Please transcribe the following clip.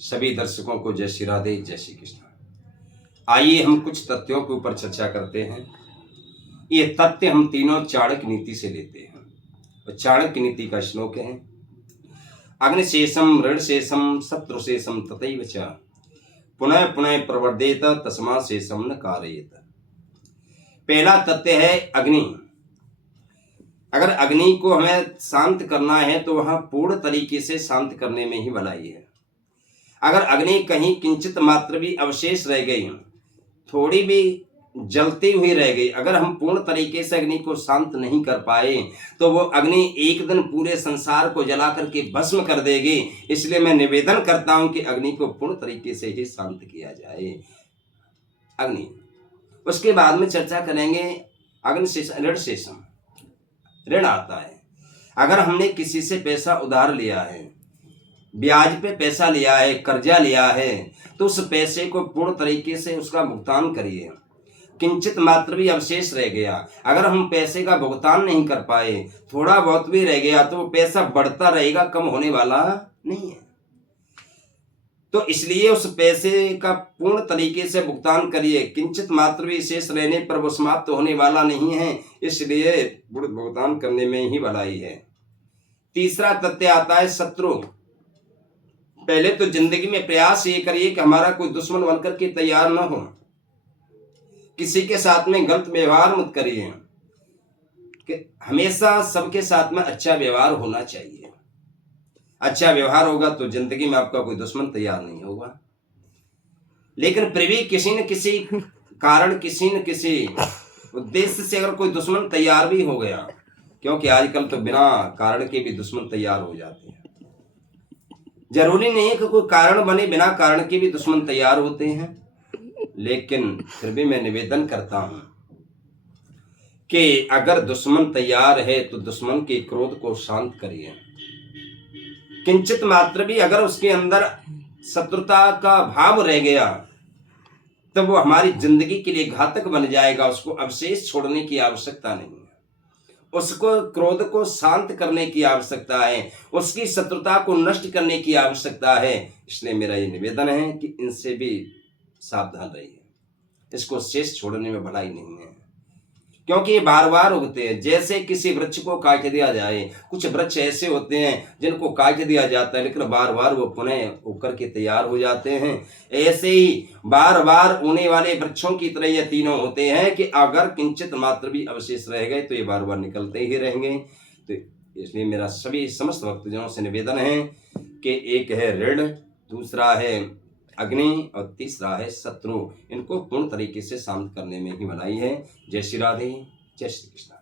सभी दर्शकों को जय श्री राधे, जय श्री कृष्ण। आइए हम कुछ तथ्यों के ऊपर चर्चा करते हैं। ये तथ्य हम तीनों चाणक्य नीति से लेते हैं। और चाणक्य नीति का श्लोक है, अग्निशेषम ऋणशेषम शत्रुशेषम तथैव च पुनः पुनः प्रवर्धेत तस्मात् शेषम न कारयेत। पहला तथ्य है अग्नि। अगर अग्नि को हमें शांत करना है तो वहां पूर्ण तरीके से शांत करने में ही भलाई है। अगर अग्नि कहीं किंचित मात्र भी अवशेष रह गई, थोड़ी भी जलती हुई रह गई, अगर हम पूर्ण तरीके से अग्नि को शांत नहीं कर पाए तो वो अग्नि एक दिन पूरे संसार को जला करके भस्म कर देगी। इसलिए मैं निवेदन करता हूं कि अग्नि को पूर्ण तरीके से ही शांत किया जाए। अग्नि, उसके बाद में चर्चा करेंगे अग्निशेषम ऋणशेषम। ऋण आता है, अगर हमने किसी से पैसा उधार लिया है, ब्याज पे पैसा लिया है, कर्जा लिया है, तो उस पैसे को पूर्ण तरीके से उसका भुगतान करिए। किंचित मात्र भी अवशेष रह गया, अगर हम पैसे का भुगतान नहीं कर पाए, थोड़ा बहुत भी रह गया, तो वो पैसा बढ़ता रहेगा, कम होने वाला नहीं है। तो इसलिए उस पैसे का पूर्ण तरीके से भुगतान करिए। किंचित मात्र भी शेष रहने पर वो समाप्त होने वाला नहीं है, इसलिए भुगतान करने में ही भलाई है। तीसरा तथ्य आता है शत्रु। पहले तो जिंदगी में प्रयास ये करिए कि हमारा कोई दुश्मन बनकर के तैयार न हो। किसी के साथ में गलत व्यवहार मत करिए, कि हमेशा सबके साथ में अच्छा व्यवहार होना चाहिए। अच्छा व्यवहार होगा तो जिंदगी में आपका कोई दुश्मन तैयार नहीं होगा। लेकिन फिर भी किसी न किसी कारण, किसी न किसी उद्देश्य से अगर कोई दुश्मन तैयार भी हो गया, क्योंकि आजकल तो बिना कारण के भी दुश्मन तैयार हो जाते हैं। जरूरी नहीं है कि कोई कारण बने, बिना कारण के भी दुश्मन तैयार होते हैं। लेकिन फिर भी मैं निवेदन करता हूं कि अगर दुश्मन तैयार है तो दुश्मन के क्रोध को शांत करिए। किंचित मात्र भी अगर उसके अंदर शत्रुता का भाव रह गया तो वो हमारी जिंदगी के लिए घातक बन जाएगा। उसको अवशेष छोड़ने की आवश्यकता नहीं है, उसको क्रोध को शांत करने की आवश्यकता है, उसकी शत्रुता को नष्ट करने की आवश्यकता है। इसलिए मेरा ये निवेदन है कि इनसे भी सावधान रहिए। इसको शेष छोड़ने में भलाई नहीं है, क्योंकि ये बार बार उगते हैं। जैसे किसी वृक्ष को काट दिया जाए, कुछ वृक्ष ऐसे होते हैं जिनको काट दिया जाता है लेकिन बार बार वो पुनः उकर के तैयार हो जाते हैं। ऐसे ही बार बार उगने वाले वृक्षों की तरह ये तीनों होते हैं कि अगर किंचित मात्र भी अवशेष रह गए तो ये बार बार निकलते ही रहेंगे। तो इसलिए मेरा सभी समस्त भक्तजनों से निवेदन है कि एक है ऋण, दूसरा है अग्नि और तीसरा है शत्रु। इनको पूर्ण तरीके से शांत करने में ही भलाई है। जय श्री राधे, जय श्री कृष्ण।